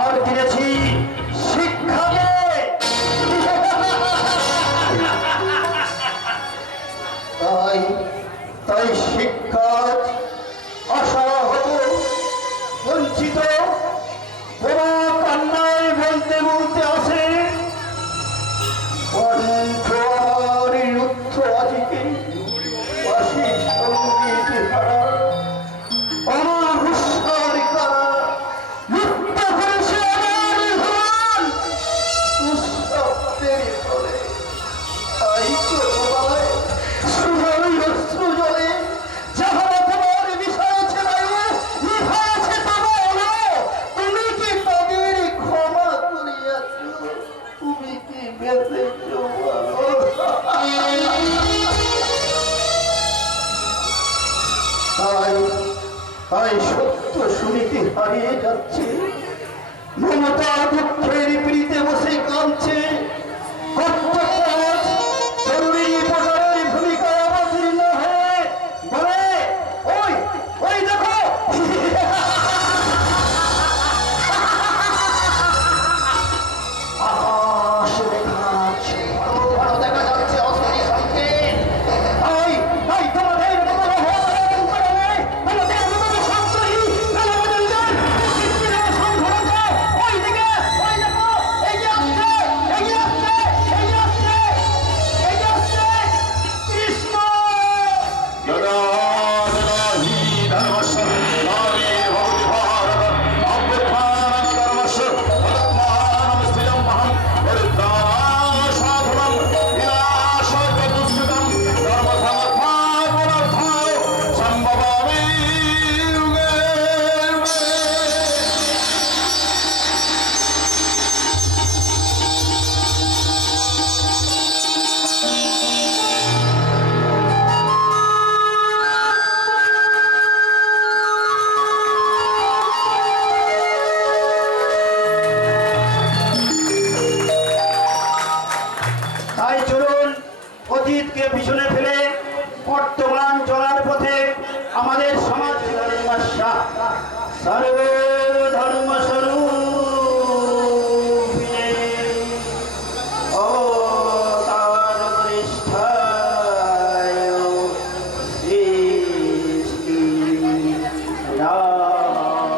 আর দিয়েছি শিক্ষাকে। তাই তাই শিক্ষা অসহায়ত বঞ্চিত বোমা কান্নায় বলতে বলতে আসে কণ্ঠ আমার রুদ্ধ আজকে বাসি সঙ্গীত হারা আমার হুস্যার কারা লুপ্ত করেছে আমার ভুবন দুঃস্বপ্নের ফলে। তাই তো তোমায় সুরই অশ্রু জলে যাহারা তোমার বিষয়েছে বায়ু নিভাইছে তবু আলো, তুমি কি তাদের ক্ষমা করিয়াছ? তুমি কি বেঁচেছ বলো? তাই তাই সত্য শুনিতে হারিয়ে যাচ্ছে, মমতা দুঃখের পিড়িতে বসে কাঁদছে। জরুরি রিপোর্টারের ভূমিকায় অবতীর্ণ হয়ে বলে, ওই ওই দেখো আকাশ দেখাচ্ছে, ভালো দেখা যাচ্ছে অস্ত্রী সংকেত। তাই তাই তোমাদের তোমাদের সন্ত্রাসী ওই দিকে ওই দেখো এগিয়ে আসছে এগিয়ে আসছে এগিয়ে আসছে এগিয়ে আসছে কৃষ্ণ। তাই চলুন অতীতকে পিছনে ফেলে বর্তমান চলার পথে আমাদের সমাজ সর্বে ধর্ম স্বরূপিণে অবতার বরিষ্ঠায় শ্রী শ্রী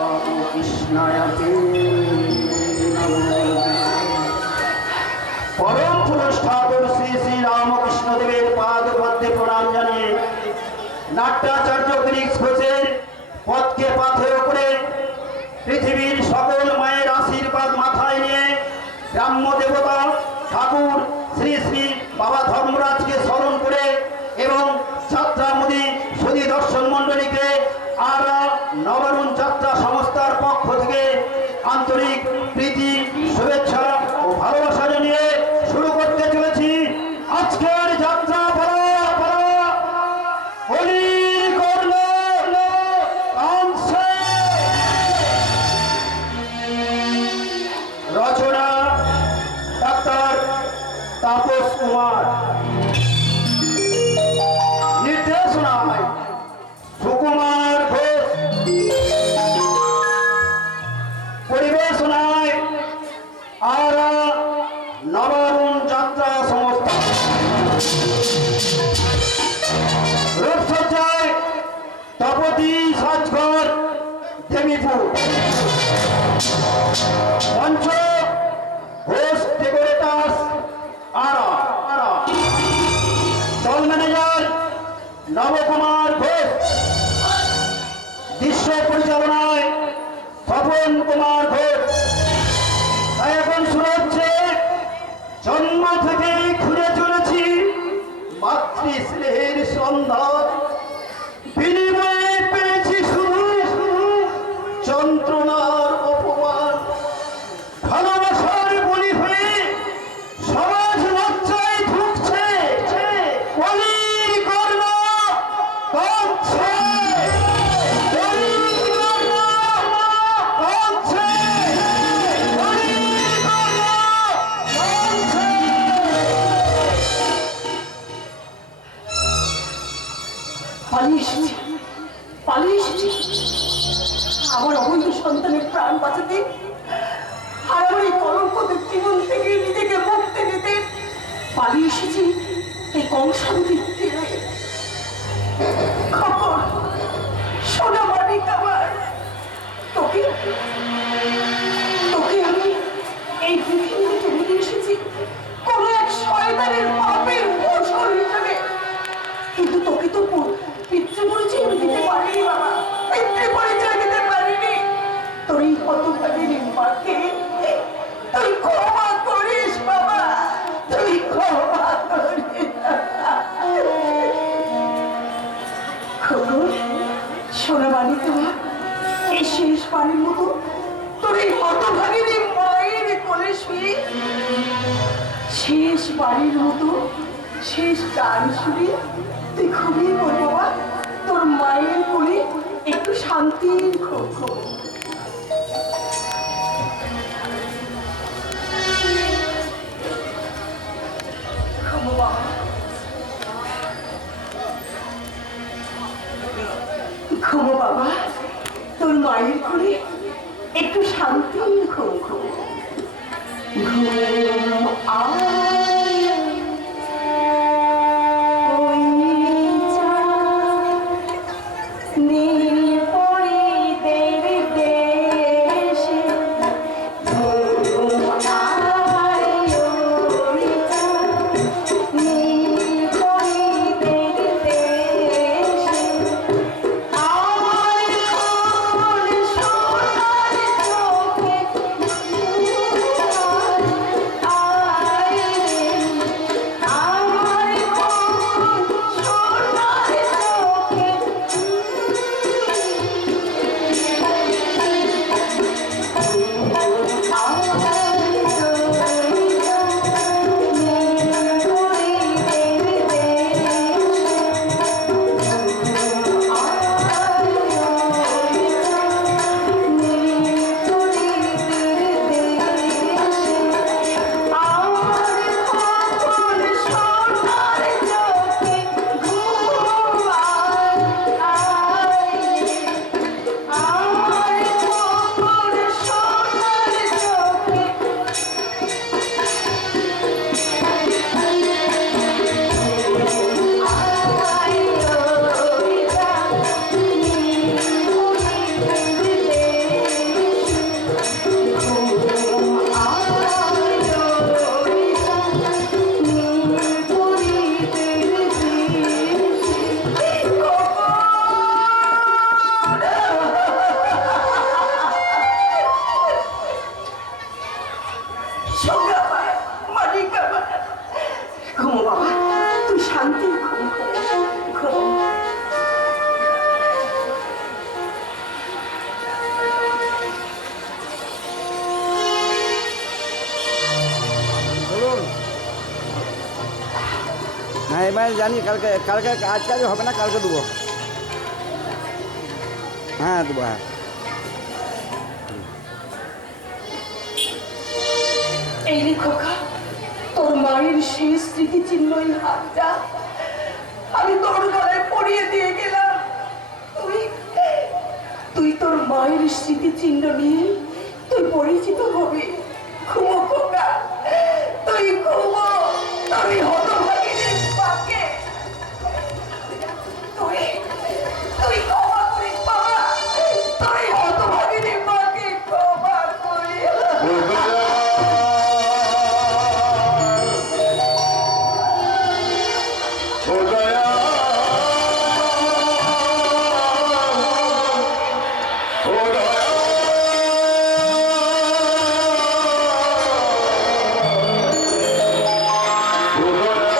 রামকৃষ্ণায় পরম পুরুষ ঠাকুর শ্রী শ্রী রামকৃষ্ণ দেবের পাদ পদ্মে প্রণাম জানিয়ে নাট্যাচার্য গিরিশ ঘোষের পথকে পাথেয় করে পৃথিবীর সকল মায়ের আশীর্বাদ মাথায় নিয়ে গ্রাম্য দেবতা ঠাকুর শ্রী শ্রী বাবা ধর্মরাজকে স্মরণ করে এবং যাত্রা মোদী সুধী দর্শন মণ্ডলীকে আর নবরুণ যাত্রা সংস্থার পক্ষ থেকে আন্তরিক প্রীতি শুভেচ্ছা ও ভালোবাসা জানিয়ে শুরু করতে চলেছি আজকের যাত্রা। রচনা ডাক্তার তাপস কুমার, নির্দেশনায় সুকুমার ঘোষ, পরিবেশনায় আর নবরুণ যাত্রা সংস্থা, রূপসজ্জায় তপতী সাজঘর দেবীপুর, মঞ্চ ঘোষ ডেকোরেটার্স আরা, দল ম্যানেজার নবকুমার ঘোষ, দৃশ্য পরিচালনায় স্বপন কুমার ঘোষ। তাই এখন শুরু হচ্ছে জন্ম থেকে ঘুরে চলেছি মাতৃ স্নেহের সন্ধান, বিনিময়ে পেয়েছি শুধু যন্ত্রণার অপমান, ভালোবাসার বলি হয়ে সমাজ লজ্জায় ঢুকছে, কলির কর্ম কাঁদছে, কলির কর্ম কাঁদছে, কলির কর্ম কাঁদছে। পালিশ পালিশ এসেছি আমার অবৈধ সন্তানের প্রাণ বাঁচাতে, আর আমার এই কলঙ্কিত জীবন থেকে নিজেকে মুক্তি দিতে পালিয়ে এসেছি এই কংসাবতীর তীরে। খবর সোনা মানিক আমার, তোকে তোকে আমি এই পৃথিবী থেকে নিয়ে এসেছি কোন এক শয়তানের পাপের ফসল হিসেবে, কিন্তু তোকে তো পিতৃ পরিচয় দিতে পারিনি বাবা, পিতৃ পরিচয় দিতে পারিনি। তোর এই হতভাগিনী মাকে তুই ক্ষমা করিস বাবা, তুই ক্ষমা করিস। খবর সোনা বাড়ি তোমার এই শেষ বাড়ির মতো তোর এই হতভাগিনী মায়ের কোলে শুয়ে শেষ বাড়ির মতো শেষ গান শুনে তুই খুবই বল বাবা, তোর মায়ের কোলে একটু শান্তির ঘুম ঘুম। ঘুমো বাবা, তোর মায়ের কোলে একটু শান্তির ঘুম ঘুম। ঘুম আয় ওই চাঁদ নীলপরীদের দেশে, ঘুম আয় ওই চাঁদ নীলপরীদের দেশে। আমার কোন সোনার চোখে আয় রে, আমার কোন সোনার চোখে ঘুমো বাবা, তুই শান্তি ঘুম ঘুম। হ্যাঁ এবার জানি কালকে কালকে আজকে হবে না, কালকে দেবো। হ্যাঁ দেবো, হ্যাঁ। এই রে খোকা, তোর মায়ের শেষ স্মৃতিচিহ্ন এই হাতটা আমি তোর গলায় পরিয়ে দিয়ে গেলাম। তুই তোর মায়ের স্মৃতিচিহ্ন নিয়ে তুই পরিচিত হবে। ঘুমো খোকা, তুই ঘুমো, তুই হতভাগিনী মাকে তুই তুই ক্ষমা করিস বাবা, তুই হতভাগিনী মাকে ক্ষমা করিস। Oh,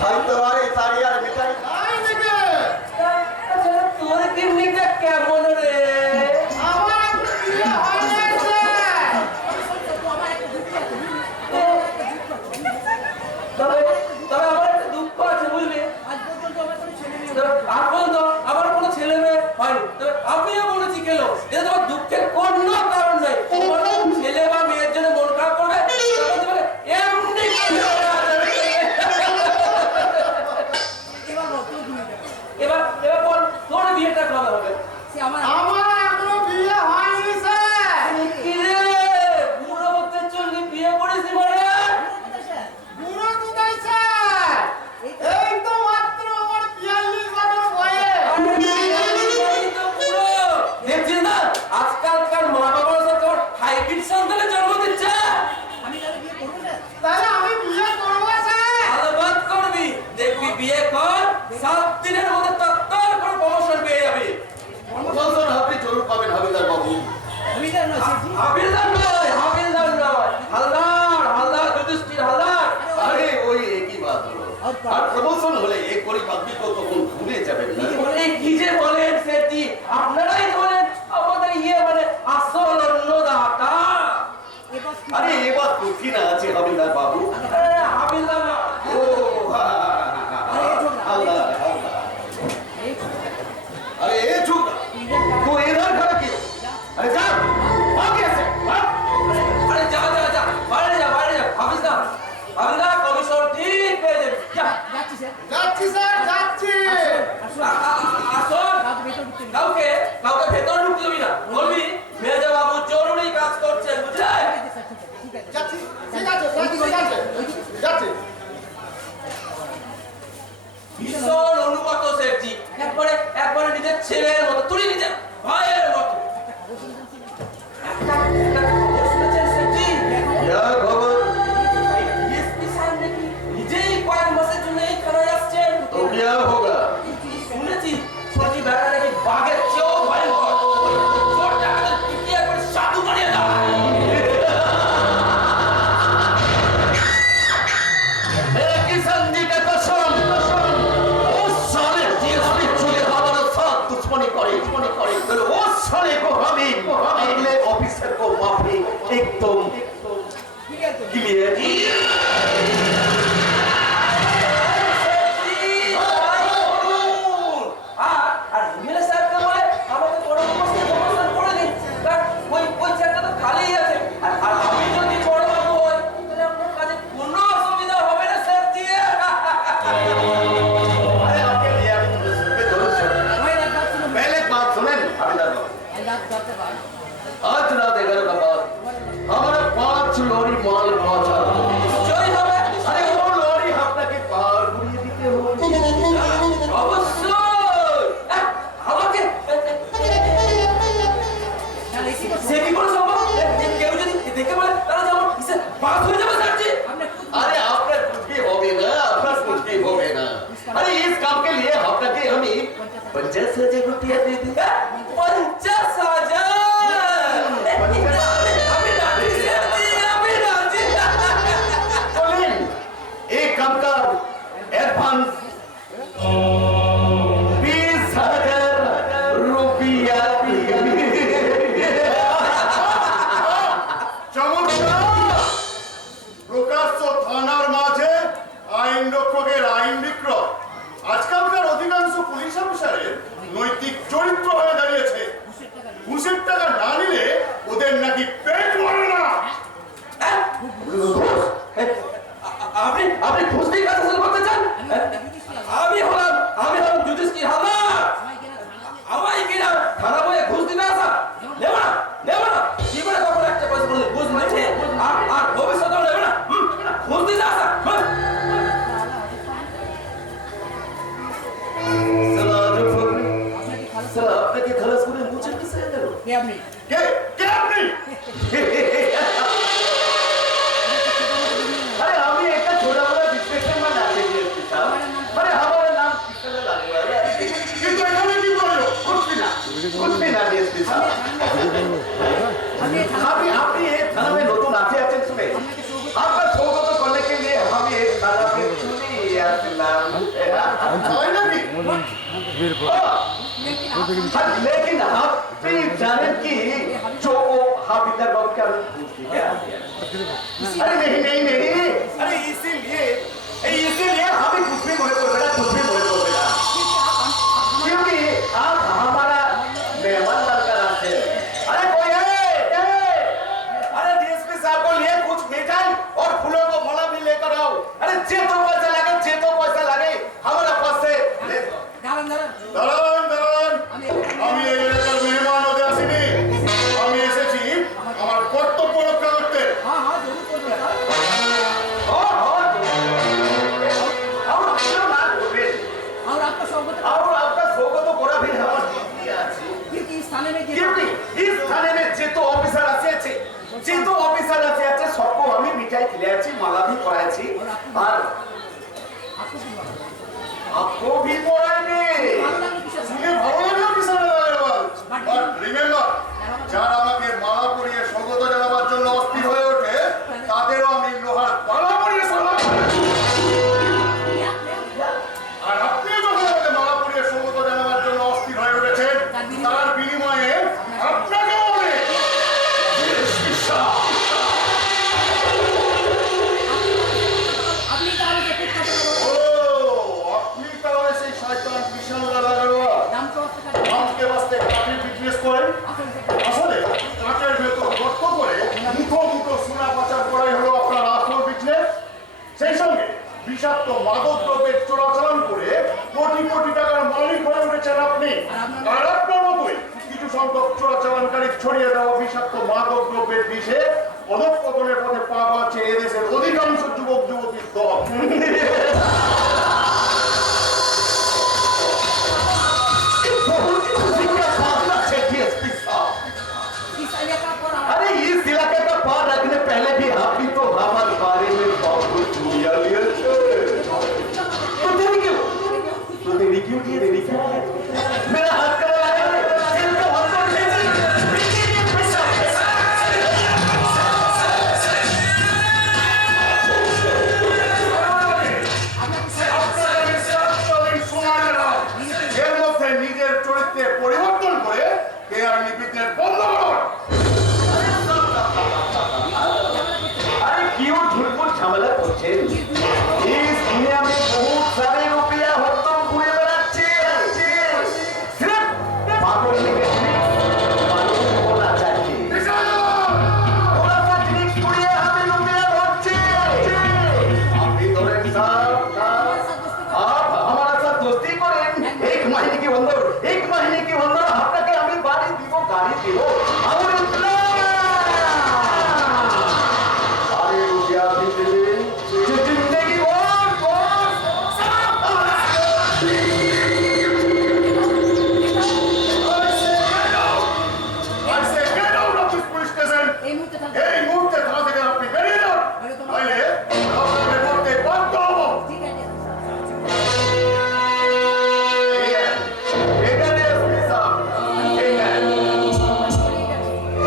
হয়তো আরে শাড়ি আর মিঠাই খাই নাকি? আচ্ছা তোর কিডনিটা কেমন রে? আমার এখনো বিয়ে হয় নাই স্যার। তবে তবে আমার একটা দুঃখ আছে বুঝলি, আর পর্যন্ত আমার কোনো ছেলে মেয়ে হয়নি। তবে আমিও বলেছি কেন, এটা তোমার দুঃখের কোনো কারণ নেই। তোমার ছেলে বা মেয়ের জন্য মন খারাপ করবে তখন তুমি এমনি এবার এবার বল তোর বিয়েটা কবে হবে? আমার এখনো বিয়ে হয়নি স্যার। কি রে বুড়ো হতে চললি বিয়ে করেছি মানে? বুড়ো কোথায় স্যার? এই তো মাত্র আমার 42 বছর বয়স। দেখছিস না আজকালকার মা বাবারা সব কেমন হাইব্রিড সন্তানের জন্ম দিচ্ছে। তাহলে আমি বিয়ে করবো স্যার। আলাবাদ করবি, দেখবি বিয়ে কর 7 দিনের মধ্যে তত্তর করে প্রমোশন পেয়ে যাবি। প্রমোশন আপনি জরুর পাবেন হাবিলদার বাবু। হাবিলদার নয় হালদার যুধিষ্ঠির হালদার। আরে ওই একই বাত হলো। আর প্রমোশন হলে এক করে পাবি তো তখন ভুলে যাবেন না। এই কি যে বলেন সেটি, আপনারাই বলেন আমাদের মানে আসল অন্নদাতা। আরে এবার কঠিন আছে হাবিলদার বাবু। হাবিলদার না। ও আল্লাহ আল্লাহ। अरे ये चुप तू इधर खड़ा क्यों? अरे जा भाग कैसे? भाग। আরে যা বাইরে যা হাবিলদার কমিশন ঠিক পেয়ে যাবে। যা যাচ্ছি স্যার যাচ্ছি। আসল কাউকে ভেতর ঢুকতে দিবি না, বলবি মেজা বাবু জরুরি কাজ করছেন বুঝলে। যাচ্ছি ঠিক আছে যাচ্ছি। ভীষণ অনুগত শেঠজি, একবারে নিজের ছেলের মতো, তুই নিজের ভাইয়ের মতো। একটা খবর শুনেছেন শেঠজি? क्या खबर? DSP সাহেব নাকি নিজেই কয়েক মাসের জন্য এই থানায় আসছেন। तो क्या होगा? শুনেছি বেড়া নাকি বাঘের চেয়েও ভয়ঙ্কর। চোর ডাকাতের পিটিয়ে একবারে সাধু বানিয়ে দেওয়া। किसान जी का कसम उस साले DSP चुले हमारा साथ दुश्मनी करे फिर उस साले को हमें अगले ऑफिसर को माफी एकदम क्लियर। আর এমএলএ সাহেবকে বলে আমাকে বড় অবস্থায় প্রমোশন করে দিন, কারণ ওই চেয়ারটা তো খালিই আছে। আর আমি যদি বড় বাবু হই তাহলে আপনার কাজে কোনো অসুবিধা হবে না স্যারজি। अरे आपके लिए अभी पे जरूर पहले एक बात सुनें हविलदार बाबू। आज रात 11 का बाद हमारा 5 लॉरी माल पहुंचा। নিশ্চয়ই হবে। अरे वो लॉरी আপনাকে পার ঘুরিয়ে দিতে হবে। অবশ্যই আমাকে সে কি করে সম্ভব? কেউ যদি দেখে বলে তাহলে তো আমার কিসে বাস হয়ে যাবে স্যারজি। अरे আপনার कुछ भी होगे ना अरे इस काम के लिए আপনাকে আমি 50,000 रुपया दे दी। 50,000 আমি রাজি স্যারজি, আমি রাজি। बोलें एक काम का एडवांस 20,000 रुपया চমৎকার! প্রকাশ্য থানার মাঝে আইন রক্ষকের আইন বিক্রয়। আজকালকার অধিকাংশ পুলিশ অফিসারের নৈতিক চরিত্র হয়ে দাঁড়িয়েছে। ঘুষের টাকা না নিলে ওদের নাকি পেট ভরে না। আপনি ঘুষ দিয়ে কাজ হাসিল করতে চান? আমি হলাম যুধিষ্ঠির হালদার। আমায় কিনা থানা বইয়ে ঘুষ দিতে আসা? নেব না জীবনে কখনো একটা পয়সা করে ঘুষ নিয়েছে আর ভবিষ্যতেও নেবে না। ঘুষ দিতে আসা साला আপনাকে খালাস করে মুছে কিসে গেল? কে আপনি? अरे আমি একটা छोटा बड़ा डिस्ट्रैक्शन में डाले दिए साहब। अरे हमारा नाम किसने लगा हुआ है? কিন্তু এখানে কি করলো? कुछ भी ना डीएसपी साहब। আপনি ये थाना में नতুন आते सुने आपका स्वागत करने के लिए हम ये थाना पे चुनी करना হয় নাকি? लेकिन आप भी जाने की जो हाफिजर बाबू का अरे नहीं नहीं नहीं अरे इसीलिए हमें कुछ भी बोले तो बेटा कुछ भी बोले तो बेटा क्योंकि आप हमारा मेहमान बनकर आते हैं अरे कोई है अरे डीएसपी साहब को लिए कुछ मिठाई और फूलों को माला भी लेकर आओ अरे जे तो पैसा लगे हमारे पास से ले দাঁড়ান দাঁড়ান, আমি এই এলাকার মেহমান হতে আসিনি, আমি এসেছি আমার কর্তব্য রক্ষা করতে। और आपका स्वागत और आपका स्वागत तो बड़ा भी हमारे दिया আছে क्योंकि इस थाने में क्योंकि इस थाने में যে তো অফিসার আছে सबको আমি মিঠাই खिलायाची माला भी पढ़ायाची और आपको भी पढ़ाएंगे শুনে ভালো লাগলো কিষান আগরওয়াল, বাট রিমেম্বার, যারা আমাকে মালা পরিয়ে স্বাগত জানাবার জন্য অস্থির হয়ে ওঠে তাদেরও আমি লোহার মালা পরিয়ে স্বাগত জানাই। আর আপনি যখন আমাকে মালা পরিয়ে স্বাগত জানাবার জন্য অস্থির হয়ে উঠেছেন তার বিনিময়ে আপনাকেও আমি আপনি তাহলে সেই শয়তান কিষান আগরওয়াল আমাকে বাস্তে কাঠের বিজনেস করেন। আসলে কাঠের ভেতর গর্ত করে মুঠো মুঠো সোনা পাচার করাই হলো আপনার আসল বিজনেস। সেই সঙ্গে বিষাক্ত মাদক দ্রব্যের চোরাচালান করে কোটি কোটি টাকার মালিক হয়ে উঠেছেন আপনি। আর আপনার মতোই কিছু সংখ্যক চোরাচালানকারী ছড়িয়ে দেওয়া বিষাক্ত মাদক দ্রব্যের বিষে অধঃপতনের পথে পা বাড়ছে এদেশের অধিকাংশ যুবক যুবতীর দল। अरे इस इलाके का पार रखने पहले भी आप ही तो हमारे बारे में बहुत कुछ लिया तो देरी क्यों मेरा हाथ कर এর মধ্যে নিজের চরিত্রে পরিবর্তন করে কেআরনি বিজনেস বন্ধ করুন। अरे क्यों झूठ झमेला করছে इस दुनिया में बहुत सारे रुपया हरदम ঘুরে বেড়াচ্ছে सिर्फ पागल लेके मालूम होना चाहिए थोड़ा सा ट्रिक करिए हमें रुपया হচ্ছে आप भी धरें साहब आप हमारा साथ दोस्ती करें एक महीने के अंदर আপনাকে আমি বাড়ি দিব গাড়ি দিব और इतना सारे रुपया भी दे दें जिंदगी ऐसे get out of this police station। এই মুহূর্তে এই মুহূর্তে থানা থেকে আপনি বেরিয়ে যান, নাহলে আপনাকে বলতে বাধ্য হবো। ঠিক আছে এখানে এসপি সাহেব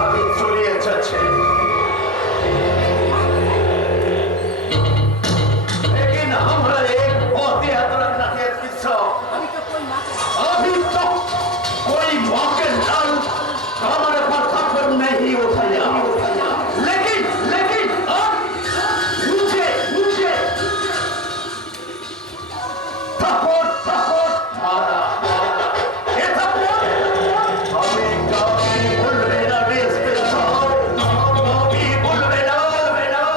আমি চলিয়ে যাচ্ছি लेकिन हमारा एक बहुत ही हद रखना है एसपी साहब अभी तो कोई माफ अभी तक कोई मौके लाल हमारे पर थप्पड़ नहीं उठाया लेकिन अब मुझे थप्पड़ मारा ये थप्पड़ हमें कभी भूलने ना एसपी साहब कभी भूलने ना कभी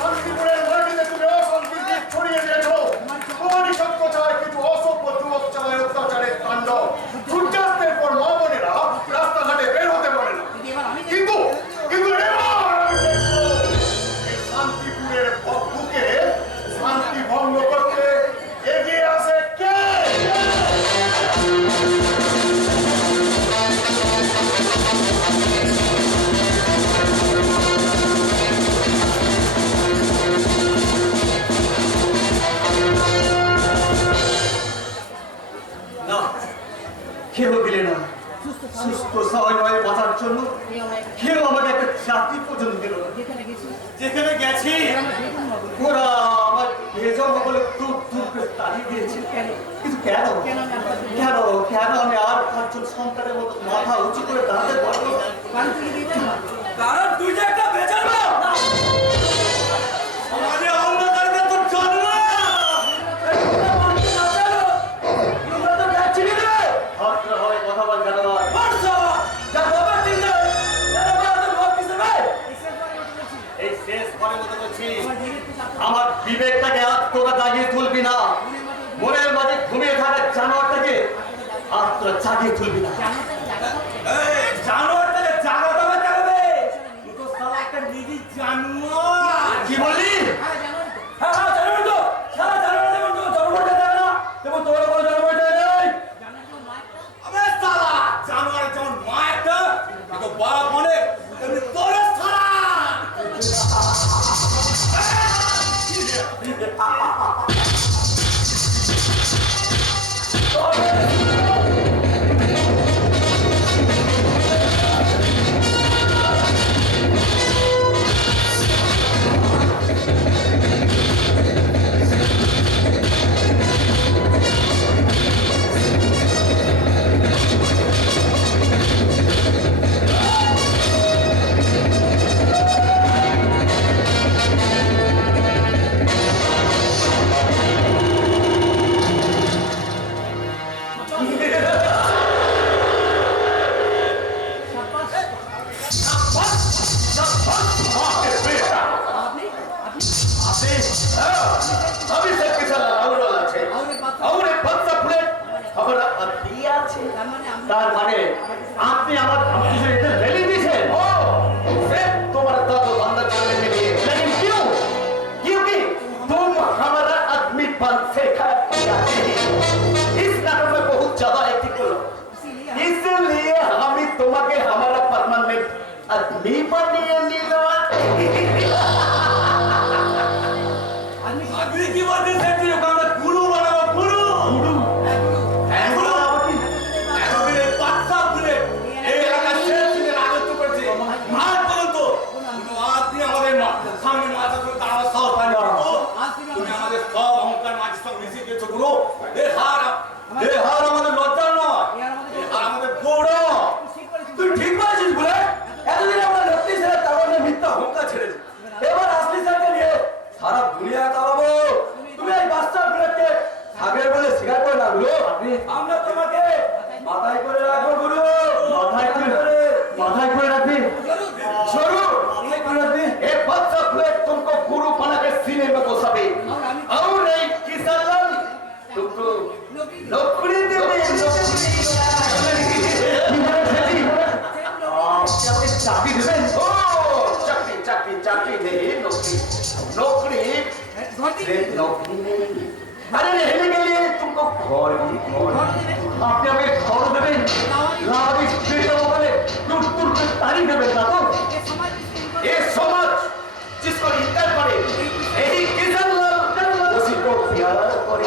শান্তিপুরের মাটিতে তুমি অশান্তির বীজ ছড়িয়ে দিয়েছো। তোমারই সত্য চায় কিছু অসভ্য যুবক চালায় অত্যাচারের তাণ্ডব। সূর্যাস্তের পর মা বোনেরা রাস্তা সুস্থ সহায় বাঁচার জন্য কেউ আমাকে একটা চাকরি পর্যন্ত দিল না। যেখানে গেছি ওরা আমার বেজম বলে দূর দূর করে তাড়িয়ে দিয়েছে। কিন্তু কেন কেন কেন আমি আর পাঁচজন সন্তানের মতো মাথা উঁচু করে দাঁড়াতে পারবো না? কারণ তুই যে একটা বেচার বাপ। আমাদের অন্ধকারকে তো জানো না। তোমরা মানতে না জানো, তোমরা তো যাচ্ছিলে না। হাতটা হয় কথা বল কেন নয়? মারছো, যা বাবার দিন না, যারা বাবার বাপ কিসে ভাই? এই শেষ বারের মতো বলছি, আমার বিবেকটাকে আর তোরা জাগিয়ে তুলবি না। মনের মাঝে ঘুমিয়ে থাকা জানোয়ারটাকে আর তোরা জাগিয়ে তুলবি না। এই জানোয়ারটাকে জাগাতে হবে কেন বে? তুই তো শালা একটা নিজি জানোয়ার। কি বললি? হ্যাঁ হ্যাঁ জানোয়ার তো, সারা জানোয়ার যেমন তো জন্মটা দেয় না, তেমন তোর কোনো জন্মটা নেই। আবে শালা, জানোয়ারের যেমন মা একটা, তুই তো বাপ অনেক, তেমনি তোর শালা। अभी सबके साथ और वाला है और एक बच्चा प्लेट हमारा दिया আছে তার মানে আপনি আমার কিছু এটা রেলি দিয়েছেন ও से तुम्हारा दादू अंदर जाने के लिए लेकिन क्योंकि तुम हमारा आदमी बन से इस नाटक में बहुत ज्यादा एक्टिंग करो इसलिए हम तुम्हारे हमारा परमानेंट आदमी बनिए नीलो আদমি কি বলতে চাইছিস? আমরা গুরু বানাবো, গুরু। গুরু। এতদিনে বাচ্চা বলে এই এলাকার শেষ দিনে রাজত্ব করেছে। আজ পর্যন্ত কোনো আদমি আমাদের সামনে মাথা তুলে দাঁড়ানোর সাহস পায়নি। তুমি আমাদের সব অহংকার মাঝে সব মিশিয়ে দিয়েছো গুরু। এ হার আমাদের লজ্জার নয়, এ হার আমাদের গৌরব। তুই ঠিক বলেছিস বলে এতদিন আমরা লক্ষ্মী ছেড়ে তারপর মিথ্যা অহংকার ছেড়েছি। এবার আসলি স্যারকে নিয়ে সারা দুনিয়া চালাবো। তুমি এই বাচ্চা গুলোকে আগের বলে স্বীকার করে না গুরু। আমরা তোমাকে মাথায় করে রাখবো গুরু। माथाय করে রাখবি জরুর মাথায় করে রাখবি। एक बच्चा प्लेट तुमको गुरु बना के सीने में घुसाबे और एक किसान तुमको नौकरी देवे चाकरी देवें ओ चाकरी दे नौकरी नहीं अरे रहने के लिए तुमको घर आपने हमें घर देवे लाविश बेटा बोले दूर के तारीख देवे ना तो ये समाज जिसको इंटर करे यही किसान उसी को प्यार करे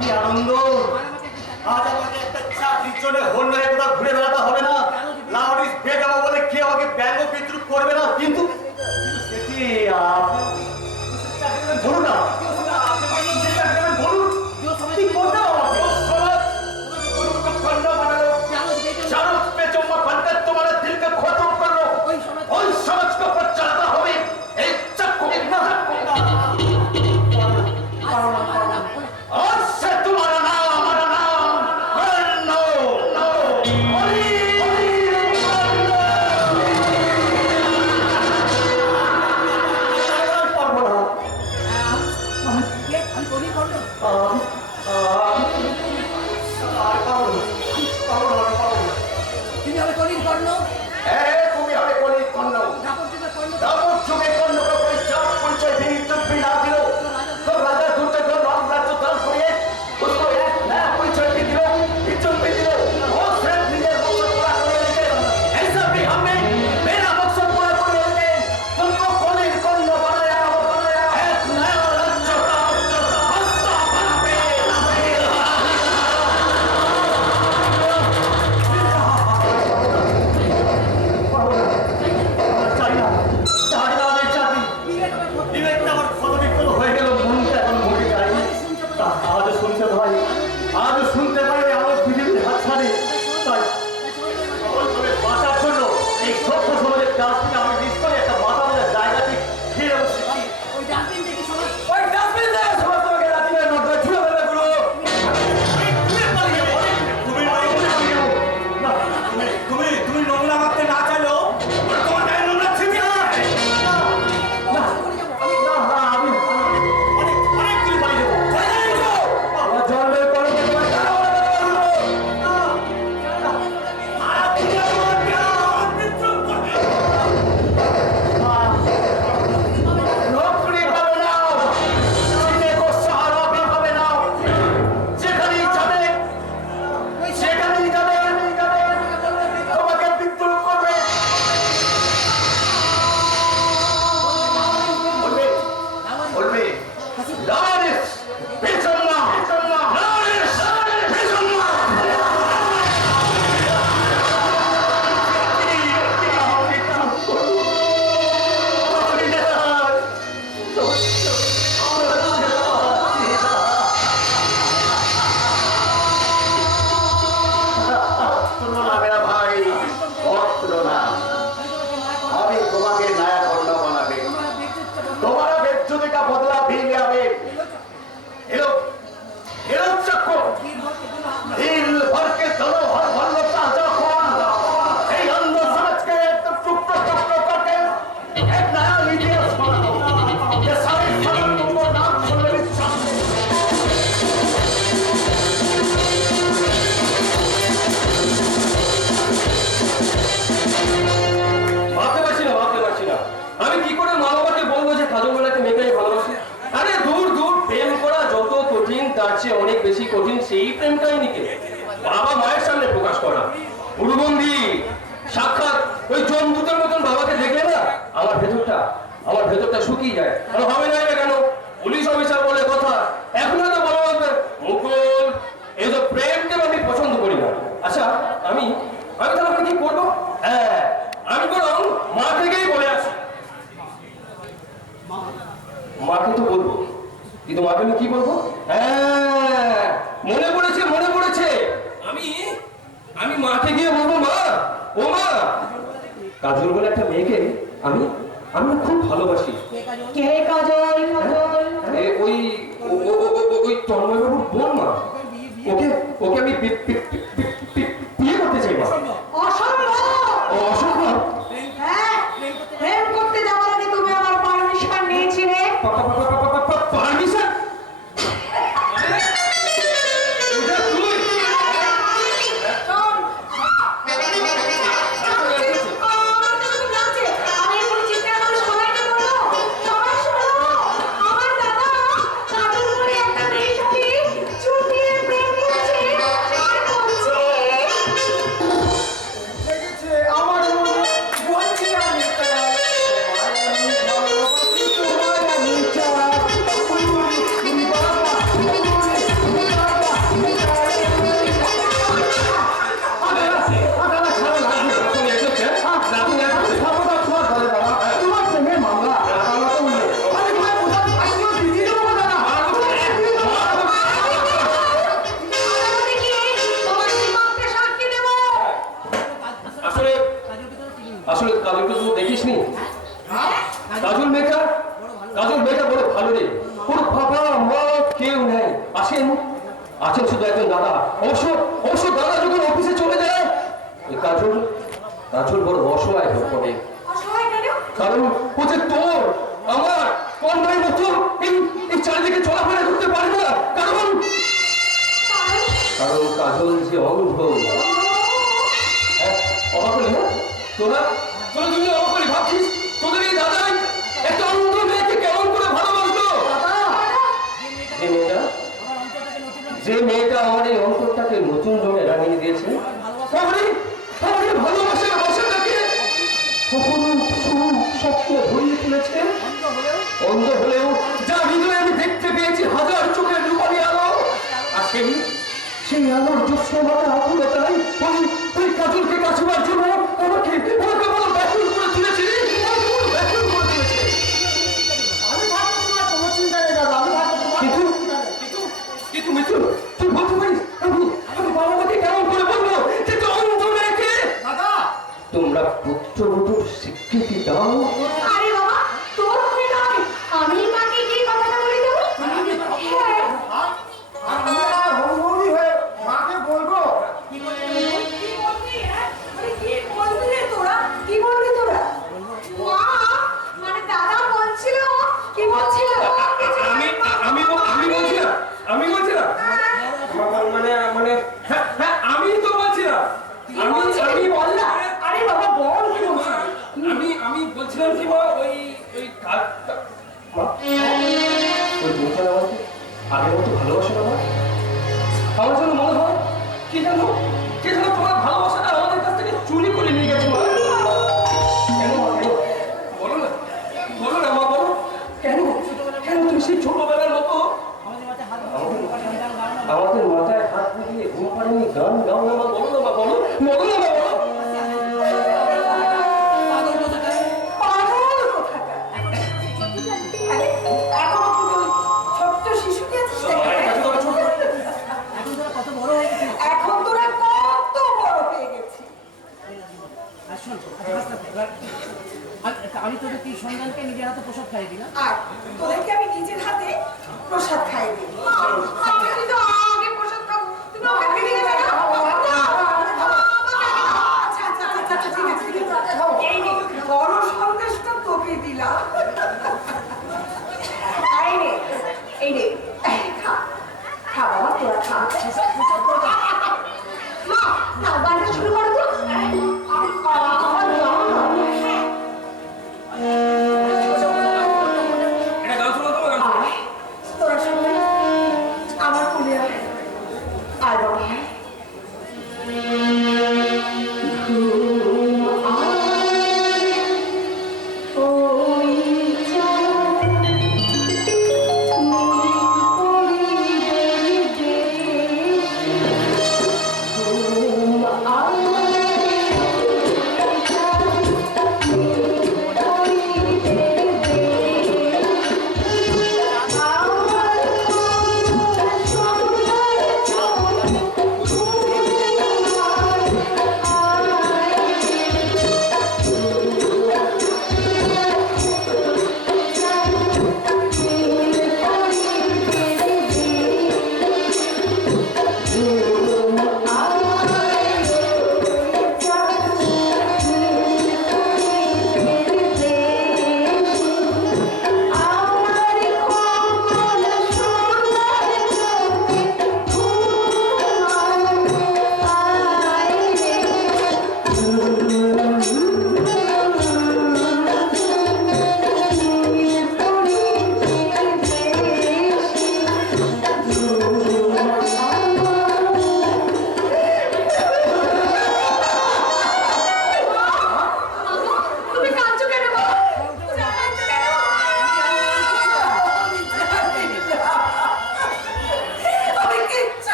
কি আনন্দ আজ আমাকে একটা চাকরির জন্য হন্ডারে কোথাও ঘুরে বেড়াতে হবে না লাউডিস বেগাবো বলে কেউ আমাকে ব্যঙ্গ বিদ্রুপ করবে না কিন্তু সেটি বলুন না বলুন কি করতে হবে সমাজ खंडा बना लो चारों पे चुम्मा बनकर तुम्हारे दिल का खत्म कर लो और समझ को पर चलता होवे एक चक्कू एक नजर और से तुम्हारा नाम हमारा नाम नो नो এই প্রেম কাহিনীকে বাবা মায়ের সামনে প্রকাশ করা গুরুবন্ধী সাক্ষাৎ ওই জম্বুতের মতন বাবাকে দেখলে না আমার ভেতরটা শুকিয়ে যায়। আর হবে না কেন, পুলিশ অফিসার বলে কথা, এখন তো বলা হবে মুকুল এই তো প্রেমকে আমি পছন্দ করি না। আচ্ছা আমি তাহলে কি করবো? হ্যাঁ, আমি বরং মা থেকেই বলে আসি। মাকে তো বলবো, কিন্তু মাকে আমি কি বলবো? হ্যাঁ, মনে পড়েছে আমি মাকে গিয়ে বলবো, মা ও মা, কাজল বলে একটা মেয়েকে আমি না খুব ভালোবাসি। কে কাজল? ওই তন্ময়বাবুর বোন মা, ওকে আমি বিয়ে করতে চাই মা। অসম্ভব। অসম্ভব? হ্যাঁ, প্রেম করতে যাওয়ার আগে তুমি আমার পারমিশন নিয়েছিলে। পারমিশন? আসলে কাজলকে তো দেখিসনি? কাজল মেয়েটা বড় ভালো রে, ওর বাবা মা কেউ নেই, আছেন শুধু একজন দাদা। অবশ্য দাদা যখন অফিসে চলে যায়, ওই কাজল বড় অসহায় হয়ে পড়ে। কারণ ও যে তোর আমার কন্যার মতো এই চারিদিকে চলাফেরা করতে পারে না, কারণ কাজল যে অন্ধ। অবাক হলি না তোরা তুমি অবাক হলি? ভাবছিস তোদের এই দাদাই একটা অন্ধ মেয়েকে কেমন করে ভালোবাসলো? যে মেয়েটা আমার এই অন্তরটাকে নতুন রঙে রাঙিয়ে দিয়েছে, ভালোবাসার বাসাটাকে স্বপ্নে ভরিয়ে তুলেছে। অন্ধ হলেও যা হৃদয়ে আমি দেখতে পেয়েছি হাজার চোখের রূপালী আলো, আর সেই আলোর জ্যোৎস্নামাতা আকুলতাই ওই কাজলকে কাছবার জন্য আমাকে বড় ব্যাকুল করে তুলেছে। কিন্তু মিঠুন, তুই বলতে পারিস আমি বাবা মাকে কেমন করে বলবো যে তুই অন্ধ মেয়েকে? তোমরা পুত্রবধূর স্বীকৃতি দাও। আরে বাবা, তোর হয়ে নয়, আমি মাকে গিয়ে কথাটা বলে দেবো। কি বলবি তোরা? মা, মানে দাদা বলছিল, কি বলছিল? আমি বলছিলাম মানে হ্যাঁ আমি তো বলছিলাম আমি বললাম। আরে বাবা বল, কি বলছিস? আমি বলছিলাম কি মা, ওই কাজটা মা, ওই মেয়েটা আমাকে আগের মতো ভালোবাসে না মা। আমার যেন মনে হয় কি জানো তোমার ভালোবাসাটা আমাদের কাছ থেকে চুরি করে নিয়ে গেছে মা। কেন মা, কেন? বলো না মা, বলো কেন তুমি সেই ছোটবেলার মতো আমাদের মাথায় হাত দিয়ে ঘুম পাড়েনি গান গাও না মা? বলো না মা, বলো না মা, বলো। আমি তোদের কি সন্তানকে নিজের হাতে প্রসাদ খাই দিই না? আর তোদেরকে আমি নিজের হাতে প্রসাদ খাই দিই। আমি তো আগে প্রসাদ খাবো, তুমি ওকে ফেলে দিলে না? আচ্ছা, ঠিক আছে। এই নে, বড় সন্দেশটা তোকে দিলাম। এই নে, খা বাবা, তোরা খা। মা, না গানটা শুরু করো তো। তোরা সবাই আমার কোলে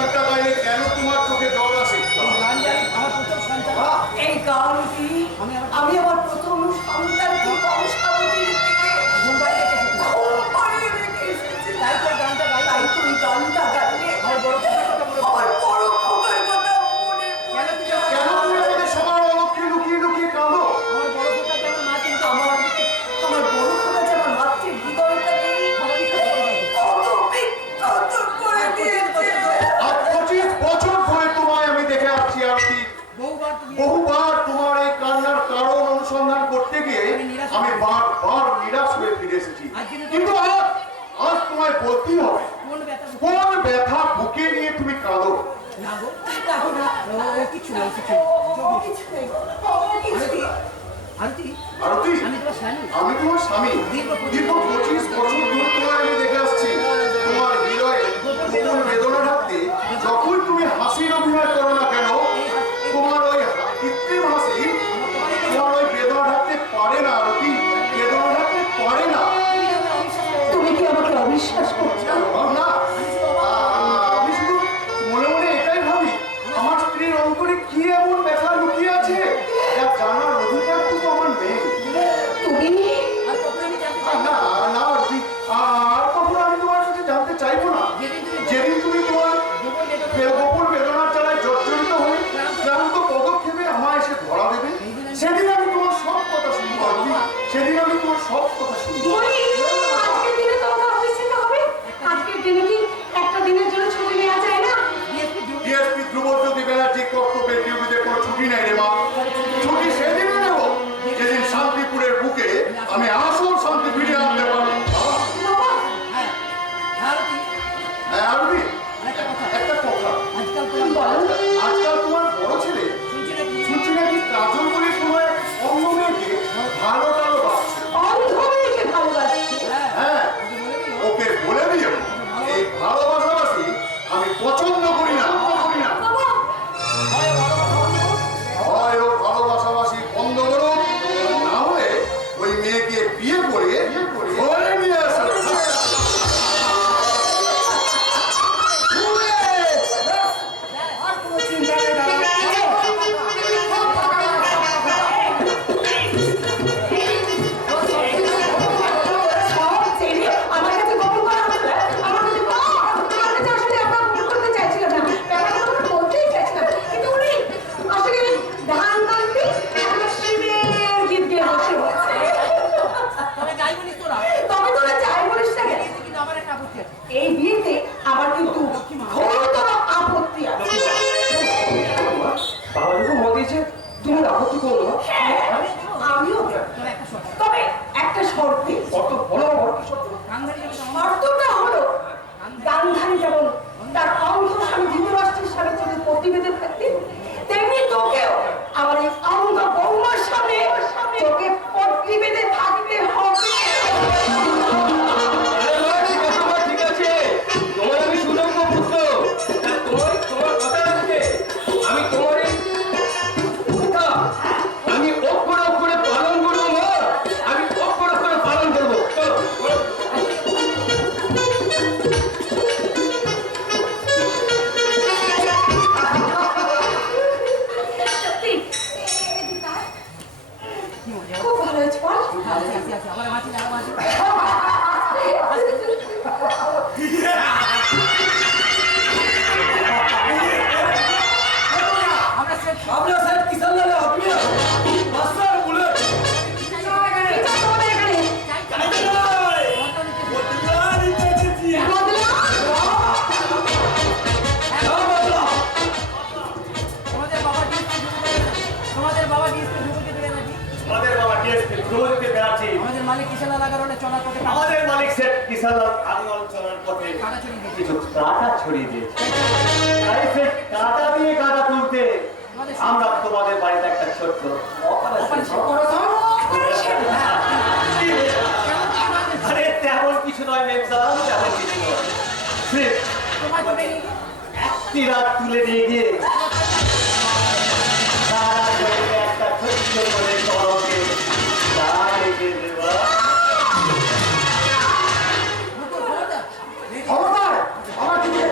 গানটা গাইলে কেন তোমার চোখে জল আসে? গান জানি আমার প্রথম সন্তান এই গানটি আমি আমার প্রথম সন্তানকে কংসাবতীর থেকে মুম্বাই থেকে এসেছি। ঘুম পাড়িয়ে রেখে এসেছি। তাই তো এই গানটা গাই তাই তুই গানটা গাইলে আমার বড় খোকার কথা মনে পড়ে। আমার বড় খোকার কথা মনে কেন পড়ে। তুই আমার- কেন তুমি আমাদের সবার অলক্ষে লুকিয়ে লুকিয়ে কাঁদো? আমার বড় খোকা যেমন মা কিন্তু আমার আমার বড় খোকা যে আমার মাতৃ হৃদয়টাকে কত বিখ্যাত করে দিয়েছে। আর 25 বছর ধরে তোমায় আমি দেখে আসছি আরতি। বহুবার তুমি বহুবার তোমার এই কান্নার কারণ অনুসন্ধান করতে গিয়ে আমি বারবার নিরাশ হয়ে ফিরে এসেছি। কিন্তু আজ তোমায় বলতেই হবে, কোন ব্যথা কোন ব্যথা বুকে নিয়ে তুমি কাঁদো? না গো দেখো না, ও কিছু না কিছু ও কিছু নেই, ও কিছু নেই। আরতি আরতি, আমি তোমার স্বামী আমি তোমার স্বামী। দীর্ঘ 25 বছর ধরে তোমায় আমি দেখে আসছি। তোমার হৃদয়ে গোপন বেদনা ঢাকতে যখন তুমি হাসির অভিনয় করো না কেন, তোমার ওই কৃত্রিম হাসি তোমার ওই বেদনা ঢাকতে পারে না আরতি, বেদনা ঢাকতে পারে না। তুমি কি আমাকে অবিশ্বাস করছো? না, আমি শুধু মনে মনে এটাই ভাবি, আমার স্ত্রীর অন্তরে কি এমন ব্যথা লুকিয়ে আছে যা জানার অধিকার তো আমার নেই। তুমি আর কখন আমি জানতে না চাই না আরতি, আর কখনো আমি তোমার কাছে জানতে চাইবো না। যেদিন তুমি তোমার গোপন বেদনার জ্বালায় জর্জরিত হয়ে ক্লান্ত পদক্ষেপে আমায় এসে ধরা দেবে, সেদিন আমি তোমার সব কথা শুনবো আরতি, সেদিন আমি তোমার সব কথা শুনবো। বলি, আজকের দিনে তোমাকে অফিসে যেতে হবে। আজকের দিনে কি একটা দিনের জন্য ছুটি নেওয়া যায় না? ডিএসপি ধ্রুবজ্যোতি ব্যানার্জি কর্তব্যের ডিউটিতে কোনো ছুটি নেই রে মা। ছুটি সেদিনই নেব যেদিন শান্তিপুরের বুকে আমি আসল শান্তি ফিরিয়ে আনতে পারবো। বাবা, হ্যাঁ আরতি হ্যাঁ আরতি, একটা কথা একটা কথা, আজকাল তোমার বলো। আজকাল তোমার বড় ছেলে শুনছি নাকি শুনছি নাকি কাজল বলে সময় অন্য মেয়েকে ভালো ভালো বাসছে। অন্ধ মেয়েকে ভালোবাসছে। হ্যাঁ, ওকে বলে দিও এই ভালোবাসাবাসি আমি পছন্দ করি না। বাবা, হয় ও ভালোবাসাবাসি বন্ধ করো, না হলে ওই মেয়েকে বিয়ে করে ঘরে নিয়ে আসো। সব ছেড়ে আমার কাছে গোপন করা হচ্ছে। আমার কাছে তোমার কাছে আসলে আমরা গোপন করতে চাইছিলাম না। ব্যাপারটা আমরা বলতেই চাইছিলাম। কিন্তু উনি আসলে ধান কাটতে একটা শিবের গীত গেয়ে বসে আছে। তবে যাই বলিস তোরা তবে তোরা যাই বলিস না কেন? এতে কিন্তু আমার একটা আপত্তি আছে এই বিয়েতে আমার কিন্তু ঘোরতর আপত্তি আছে। বাবা যখন মত দিয়েছে তুমি আপত্তি করো না। হ্যাঁ, আমিও দেব। তোরা একটা শর্ত তবে একটা শর্তে। কত বলো আমার কি সত্য? গান্ধারী যাবে তো আমার শর্তটা হলো গান্ধারী যেমন তার অন্ধ স্বামী ধৃতরাষ্ট্রের স্বামী যদি প্রতিবেদন থাকতে, তেমনি তোকেও আমার এই অন্ধ বৌমার সামনে তোকে প্রতিবেদে থাকতে হবে। ঠিক আছে, তোমার আমি সুযোগ্য পুত্র, তোমার কথা রাখতে আমি তোমার এই কথা আমি অক্ষরে অক্ষরে পালন করবো মা, আমি অক্ষরে অক্ষরে পালন করবো। চলো সত্যি, খুব ভালো হয়েছে বল। আসি আসি আসি আমার মাছি লাগা মাছি আমরা সেট আমরা স্যার কিষান লাল আপনি মাস্টার বুলেট এটা তোমাদের এখানে বদলা। তোমাদের বাবা ডিএসপি তোমাদের বাবা ডিএসপি ঢুকে দিলেন নাকি আমাদের বাবা ডিএসপি ধ্রুবজ্যোতি ব্যানার্জি, আমাদের মালিক কিষান লাগারণে চলার পথে আমাদের মালিক শেখ কিষানলাল আদিওয়াল চলার পথে কাটা চড়িয়ে দিয়েছে কিছু কাঁটা ছড়িয়ে দিয়েছে। তাই সে কাঁটা দিয়ে কাঁটা তুলতে আমরা তোমাদের বাড়িতে একটা ছোট্ট অপারেশন আরে তেমন কিছু নয় মেমসান, তেমন কিছু নয়। স্রেফ তোমার জন্য একটি রাত তুলে নিয়ে গিয়ে সারা শরীরে একটা ছোট্ট করে কলকে দাগ রেখে দেওয়া। খবরদার, আমার দিকে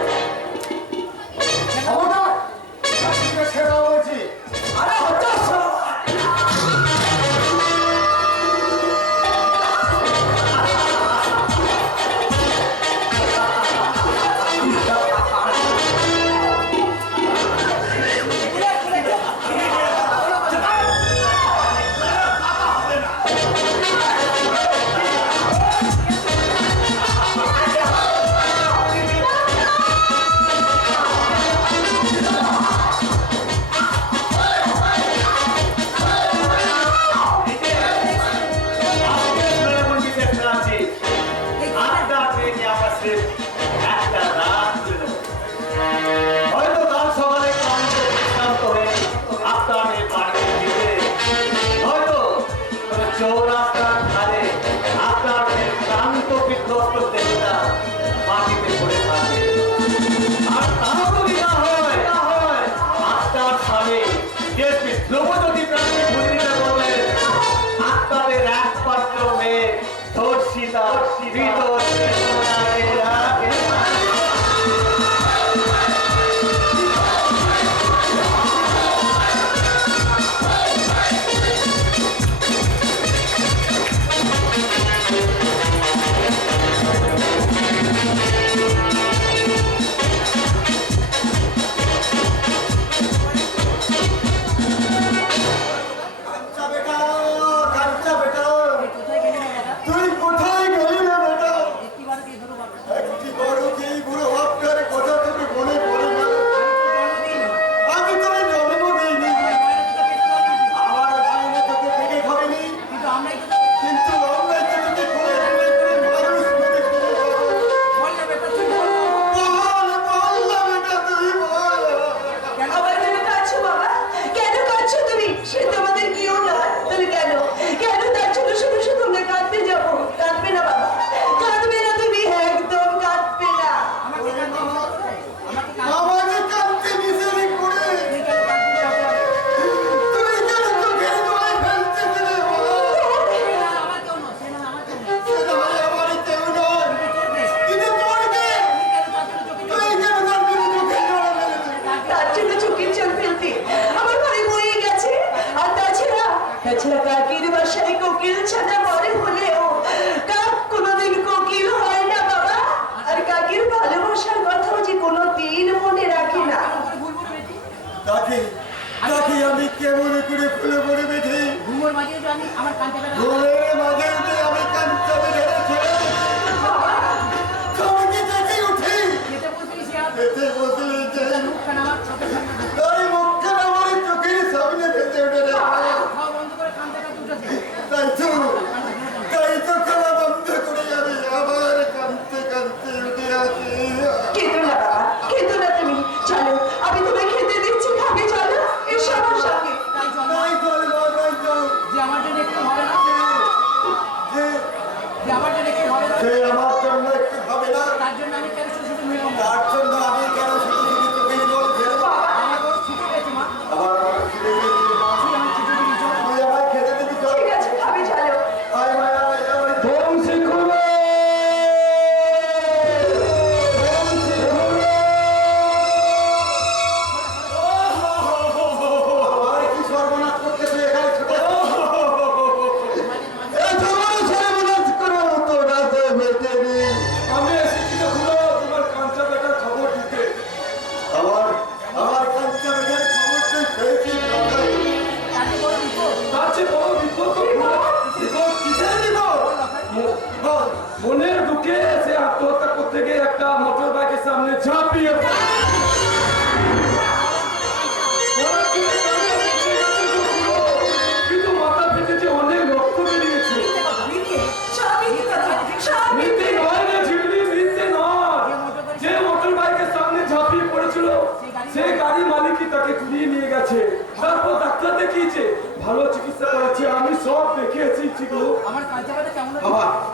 কোকিল ছানা বড় হলেও কাক কোনোদিন কোকিল হয় না বাবা। আর কাকের ভালোবাসার কথাও যে কোনোদিন মনে রাখে না। ভুলবো বেটি তাকে তাকে আমি কেমন করে ফুলে পড়ে বেঁধে ঘুমোর মাঝে যে আমি আমার কানতে ব্যথা ঘুমের মাঝে উঠে আমি কাঁদতে বেঁধে ছেড়ে আমি তাকে উঠে যেতে বলতে সে আর বেঁধে বসলে যে মুখখানা আমার চোখের সামনে তাই মুখখানা আমার চোখের সামনে ভেসে উঠে রে। খাওয়া বন্ধ করে কানতে কানতে উঠেছে তাই তো খাওয়া বন্ধ করে আমি আবার কাঁদতে কাঁদতে উঠে আসি। কেঁদো না বাবা, কেঁদো না তুমি। চলো আমি তোমায় খেতে দিচ্ছি, খাবে চলো, এসো আমার সঙ্গে। তাই চল তাই চল মা, তাই চল। যে আমার জন্য একটু হবে না যে- যে আমার জন্য একটু হবে না সে আমার জন্য একটু হবে না, তার জন্য আমি কেন শুধু শুধু মেয়ে হবো? তার জন্য আমি কেন শুধু শুধু চোখের জল ফেলবো? আমার বড় ছুটে গেছে মা আমার আমার খিদে পেয়েছে মা। তুই আমার ছুটে দিবি চল তুই আমায় খেতে দিবি চল। ঠিক আছে, খাবে চলো। আয় মা, আয়, আয়। আমার কি সর্বনাশ করতে তুই এখানে ছুটে আমি এসেছি তো খুলো তোমার কাঞ্চা বেটার খবর দিতে। আমার আমার কাঞ্চা বেটার খবর তুই পেয়েছিস কোথায়? তাতে বড় বিপদ তার চেয়ে বড় বিপদ তো খুলো। বিপদ কিসের বিপদ? বল। মনের দুঃখে সে আত্মহত্যা করতে গিয়ে একটা মোটর বাইকের সামনে ঝাঁপিয়ে পড়ে। ওরা চলে কান্না করছে, খুলো। কিন্তু মাথা ফেটেছে, অনেক রক্ত বেরিয়েছে। মিথ্যে, সব মিথ্যে কথা, সব মিথ্যে মিথ্যে। নয় রে ঝিমলি, মিথ্যে নয়। যে মোটর বাইকের সামনে ঝাঁপিয়ে পড়েছিল সেই গাড়ি মালিকই তাকে কুড়িয়ে নিয়ে গেছে। তারপর ডাক্তার দেখিয়েছে, ভালো চিকিৎসা করেছে, আমি সব দেখে এসেছি গো। আমার কাঁচা ব্যথা কেমন আছে?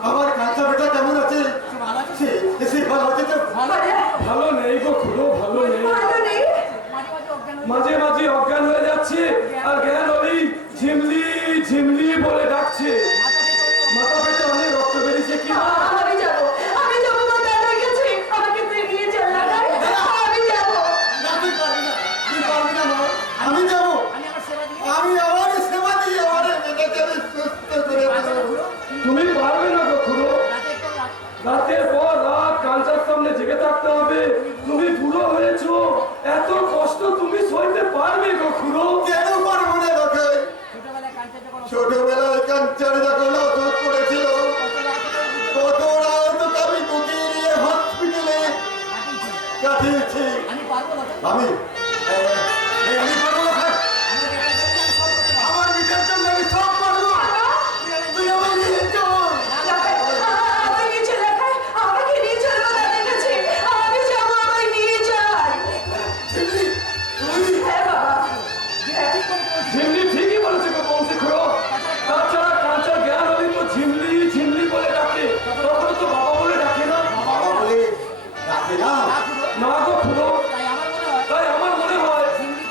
আমার কাঁচা বেটা কেমন আছে? সে ভালো আছে? সে ভালো আছে তো? ভালো আছে? ভালো নেই গো খুড়ো, ভালো নেই। ভালো নেই। মাঝে মাঝে অজ্ঞান হয়ে মাঝে মাঝে অজ্ঞান হয়ে যাচ্ছে আর জ্ঞান হলেই ঝিমলি ঝিমলি বলে ডাকছে। মাথা পেটে অনেক রক্ত বেরিয়েছে কি না? আমি যাবো মা, দাদার কাছে। আমাকে তুই নিয়ে চল না ভাই। আমি যাবো। না, তুই পারবি না, তুই পারবি না মা। আমি যাবো। আমি আমার সেবা দিয়ে আমি আমার সেবা দিয়ে আমার বেটাকে আমি সুস্থ করে দেবো। তুমি পারবে না গো খুড়ো। রাতে একটু রাতের পর রাত কাঞ্চার সামনে জেগে থাকতে হবে। তুমি বুড়ো হয়েছো, এত কষ্ট তুমি সইতে পারবে গো খুড়ো? কেন পারবো না লোকে? ছোটবেলায় কাঁচা যখন ছোটবেলায় কাঞ্চারে যখন অসুখ করেছিল, কত রাত আমি বুকে নিয়ে হসপিটালে কাটিয়েছি। আমি পারবো না আমি আমি পারবো না ভাই। আমার বিটার জন্য আমি সব পারবো। তুই আমায় নিয়ে চল। আমাকে নিয়ে চল ভাই। আমাকে নিয়ে চল দাদার কাছে। আমি যাবো, আমায় নিয়ে চল। তুই হ্যাঁ বাবা। ঝিমলি ঠিকই বলেছে গো বংশী খুড়ো। তাছাড়া কাঞ্চার জ্ঞান হলেই তো ঝিমলি ঝিমলি বলে ডাকে, তখন তো বাবা বলে ডাকে না। বাবা বলে ডাকে না। না গো খুড়ো, তাই আমার মনে হয় তাই আমার মনে হয় হিন্দি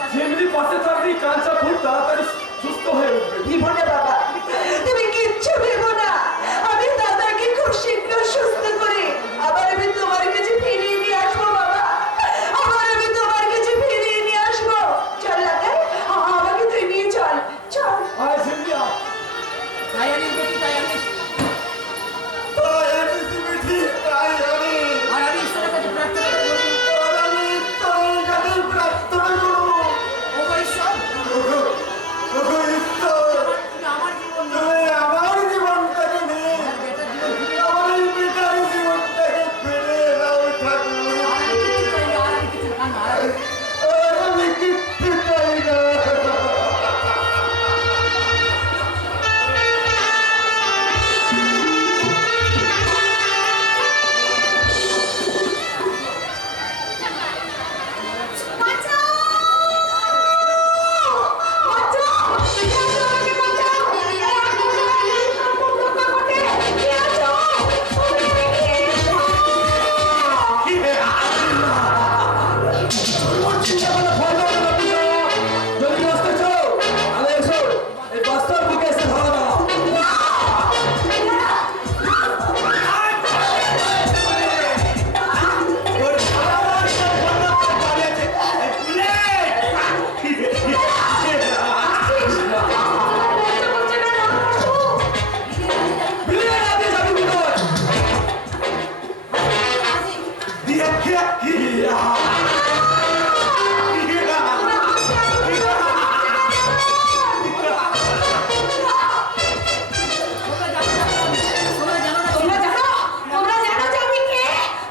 তোমরা জানো যে আমি কে?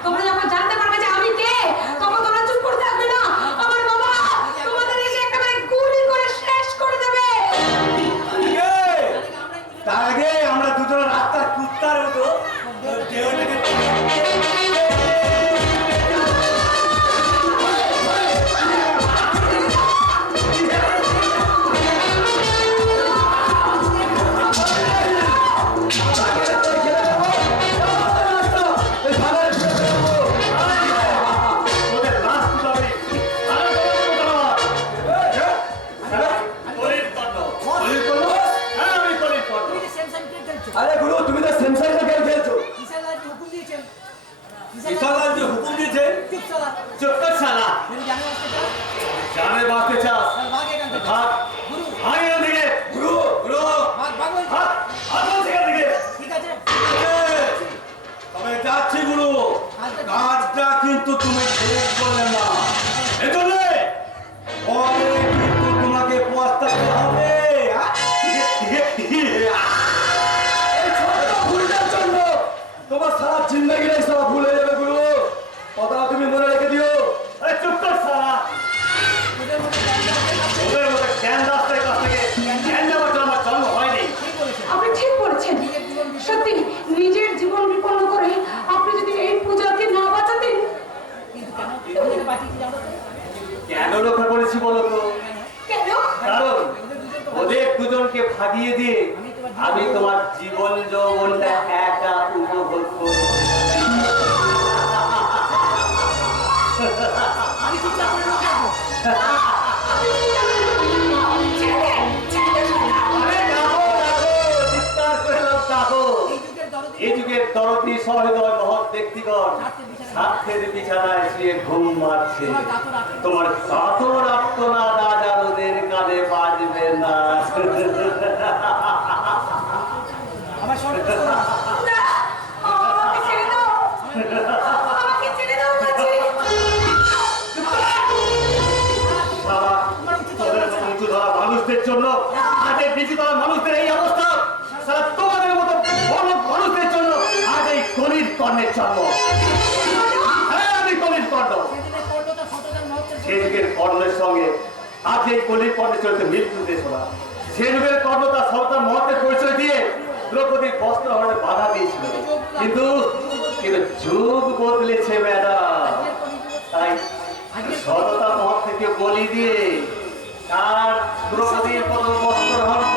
তোমরা যখন জানতে পারবে যে আমি কে, তখন তোমরা চুপ করে থাকবে না। আমার বাবা তোমাদের এসে একেবারে গুলি করে শেষ করে দেবে। তার আগে আমরা দুজন রাস্তার কুত্তার মতো আরে গুরু তুমি তো সেন্সার খেল খেলছো কিষান লাল হুকুম দিয়েছেন বিশাল যে হুকুম দিয়েছে চুপ সালা চুপ কর শালা মেরে জানে আসতে চাও জানে বাঁচতে চাস ভাগ এখান থেকে ভাগ গুরু ভাগ এখান থেকে গুরু গুরু ভাগ বলছি। ভাগ ভাগ এখান থেকে ঠিক আছে তবে যাচ্ছি গুরু কাজটা কিন্তু তুমি ঠিক করলে না এজন্য পরে কিন্তু তোমাকে পস্তাতে হবে এই ছোট্ট ভুলটার জন্য তোমার সারা জিন্দগিটাই সব ভুলে যাবে গুরু কথা তুমি মনে রেখে দিও আরে চুপ কর সারা তোদের মধ্যে জ্ঞান দেওয়ার ওদের মধ্যে জ্ঞান দাসের কাছ থেকে জ্ঞান নেওয়ার জন্য আমার জন্ম হয়নি ঠিক বলেছেন আপনি ঠিক বলেছেন। সত্যি নিজের জীবন বিপন্ন করে আপনি যদি এই পূজাকে না বাঁচাতেন। কিন্তু কেন তোদের বাঁচিয়ে জানো তো কেন রক্ষা করেছি বলো তো কেন? কারণ ওদের দুজনকে ভাগিয়ে দিয়ে আমি তোমার জীবন যৌবনটা একা উপভোগ করব আমি চুপচাপ করে রাখবো ছেড়ে ছেড়ে শোনা। আরে ডাকো ডাকো চিৎকার করে লোক ডাকো এই যুগের দরদি এই যুগের দরদি সহৃদয় মহৎ ব্যক্তিগণ স্বার্থের বিছানায় শুয়ে ঘুম মারছে তোমার কাতর আত্মনাদ আজ আর ওদের কানে বাজবে না আমার সঙ্গে না, আমাকে ছেড়ে দাও। আমাকে ছেড়ে দাও বলছি। বাবা, তোদের মতো উঁচু ধরা মানুষদের জন্য আজের নিচু ধরা মানুষদের এই অবস্থা সারা তোমাদের মতো বড় মানুষদের জন্য আজ এই কলির কর্ণের জন্ম হ্যাঁ আমি কলির কর্ণ সেদিনে করলো তো শতজন মহত্বের সে যুগের কর্ণের সঙ্গে আজ এই কলির কর্ণের চলতে মৃত্যু দেশ না সে যুগের কর্ণ তার সন্তান মহত্বের পরিচয় দিয়ে দ্রৌপদীর বস্ত্র হরণে বাধা দিয়েছিল কিন্তু কিন্তু যুগ বদলেছে ম্যাডাম তাই সততা মহৎ থেকে বলি দিয়ে তার দ্রৌপদীর কোনো বস্ত্র হরণ